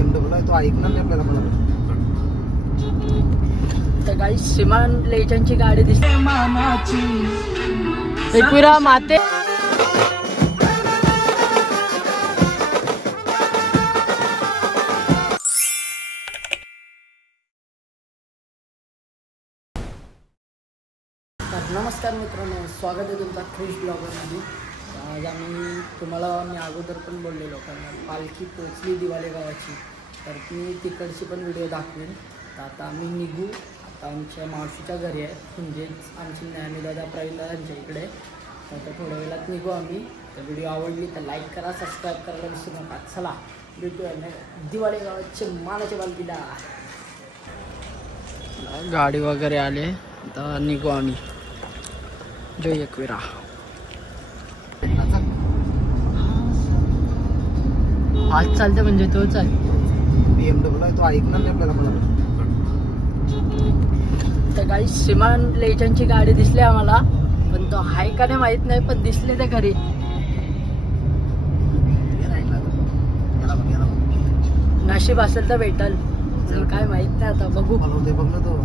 BMW तो ऐकणार नाही आपल्याला तर काही लेजनची गाडी दिसते. एकविरा माते. तर नमस्कार मित्रांनो स्वागत आहे तुमचा फ्रेश ब्लॉगरमध्ये आज आम्ही तुम्हाला मी अगोदर पण बोलले लोकांना पालखी पोचली दिवाळे गावाची. तर मी तिकडची पण व्हिडिओ दाखवेन. तर आता आम्ही निघू. आता आमच्या मावशीच्या घरी आहे. म्हणजेच आमची ज्ञानीदादा प्रवीणदादांच्या इकडे तर आता थोड्या वेळात निघू आम्ही. तर व्हिडिओ आवडली तर लाईक करा सबस्क्राईब करायला विसरू नका. चला भेटूया नाही दिवाळे गावाचे मानाच्या बालकीला. गाडी वगैरे आले. आता निघू आम्ही. जय एकविरा आज चालतं म्हणजे तोच आहे बीएमडब्ल्यू तो ऐकणार नाही आपल्याला मला तर काही सीमान लेजनची गाडी दिसली आम्हाला पण तो आहे का नाही माहीत नाही पण दिसली याला बघ नशीब असेल तर भेटल. काय माहीत नाही आता बघू. बघ ना तो.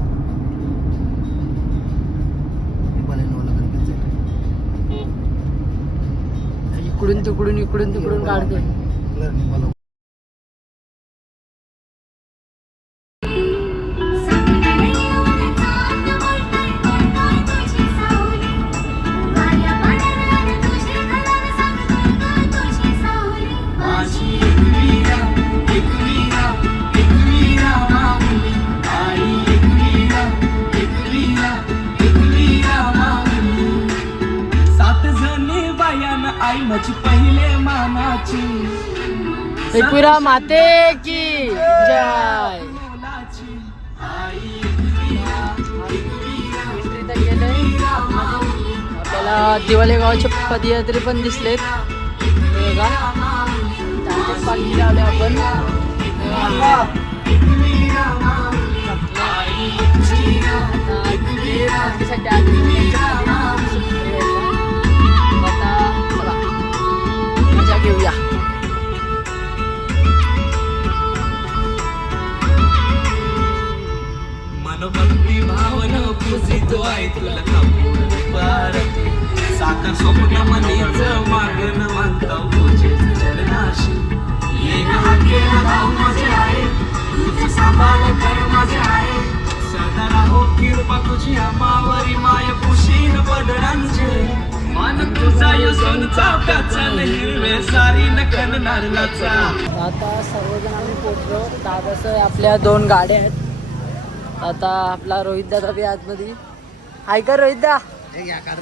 इकडून तिकडून इकडून तिकडून काढते लर्निंग मला आई माझी पहिले मानाची त्रिपुरा माते की जय। आपल्याला दिवाळे गावाचे पदयात्री पण दिसलेत. हे बघा. पालखी लावले आपण. पूजितो तुला कपूर पारती. साखर स्वप्न मनीच मागण मानता तुझे चरणाशी. एक हाके राहू माझे आहे. तुझे सांभाळ कर माझे आहे. सदा राहो कृपा तुझी अमावरी माय पुशीन पदरांचे. मन तुझा यसून चाप्याचा हिरवे सारी नखन नारळाचा आता सर्वजण आम्ही पोचलो. दादाचं आपल्या दोन गाड्या आहेत. आता आपला रोहित दादा बी आतमध्ये. हाय का रोहित? दा हे आता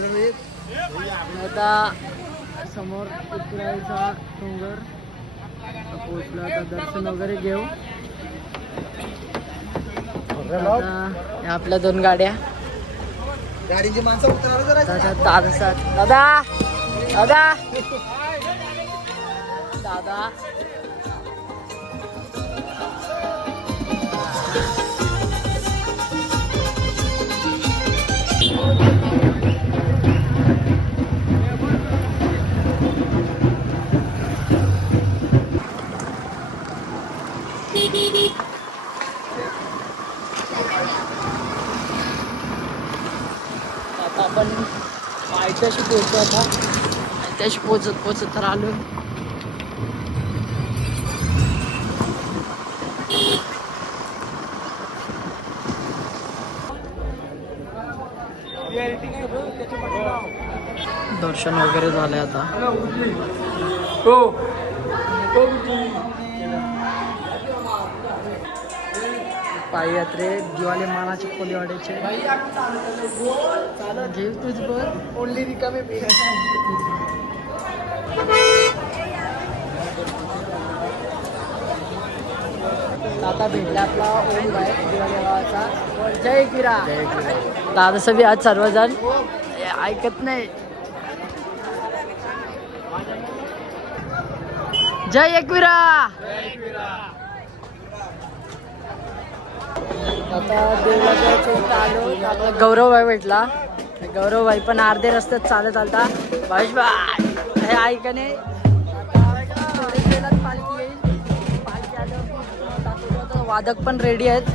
समोर उतरायचा डोंगर. पोचलो आता दर्शन वगैरे घेऊ. आपल्या दोन गाड्या. गाडीची माणसं उतरायला जरा दादा. दादा दादा. दादा. आता आपण पायथ्याशी पोहोचतो आता. पायथ्याशी पोचत पोचत तर आलो. दर्शन वगैरे झाले आता. पायी यात्रे दिवाळी मानाचे कोलीवाड्याचे चालत घेऊ तुझ बर ओनली रिकामे आता भेटला आपला ओम भाई दिवाळी गावाचा. जय किरा. दादा बी आज सर्वजण ऐकत नाही. जय एकविरा आता देवळाच्या इथं आलो. आपला गौरवभाई भेटला. गौरवभाई पण अर्धे रस्त्यात चालत आलता भावेश भाई हे ऐकणे पालखी येईल. पालखी आल्यावर वादक पण रेडी आहेत.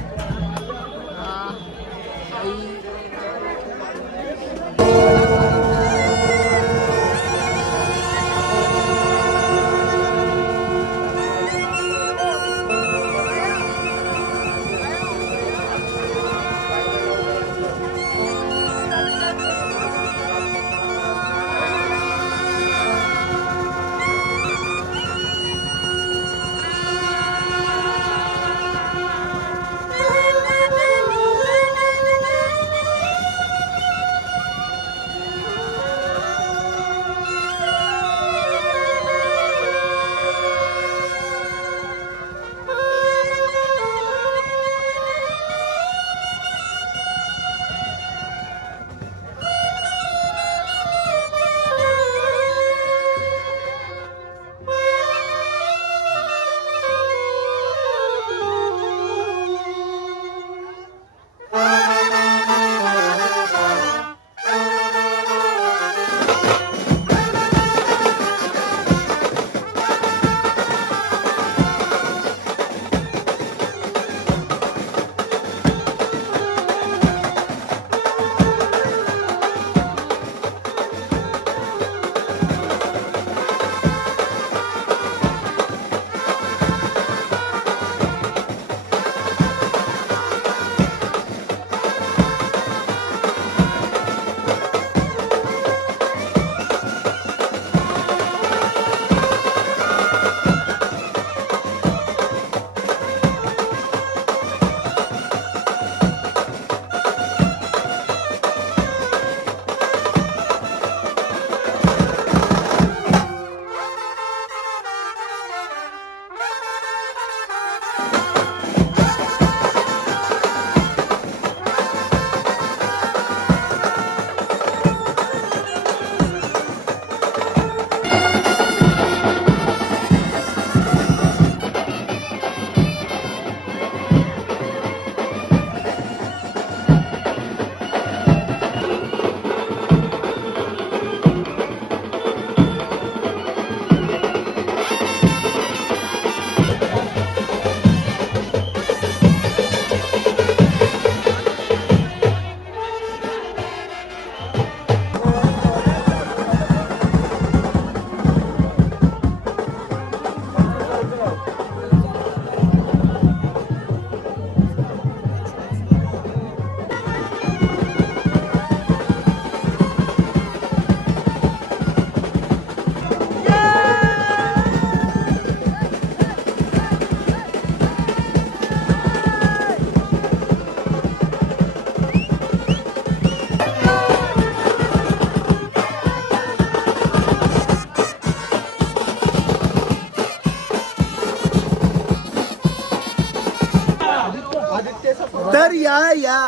या या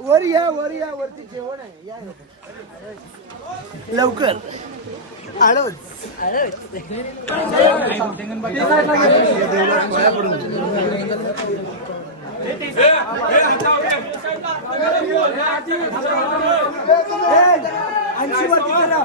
वर या वर या वरती जेवण आहे या लवकर आलोच ऐंशी वरती करा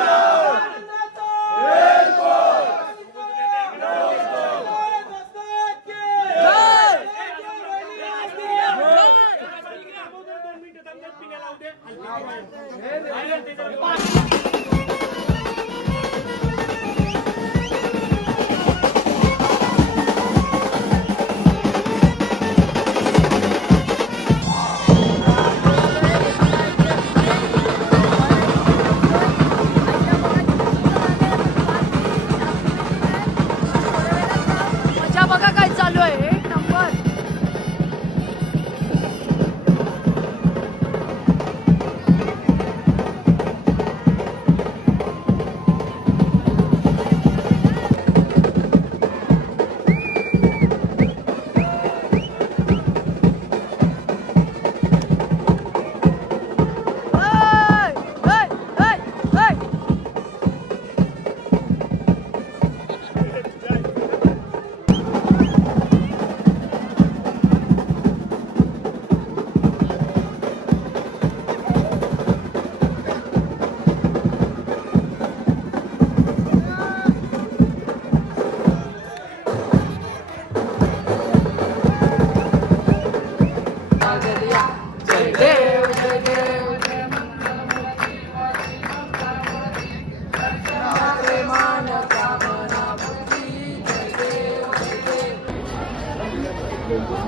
ஆயிரத்தி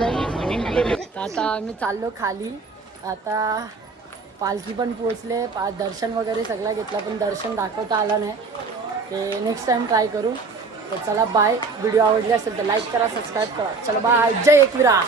आता आम्ही चाललो खाली. आता पालखी पण पोचले पा दर्शन वगैरे सगळं घेतलं पण दर्शन दाखवता आलं नाही. ते नेक्स्ट टाइम ट्राय करू. तर चला बाय व्हिडिओ आवडले असेल तर लाईक करा सबस्क्राईब करा. चला बाय जय एकविरा.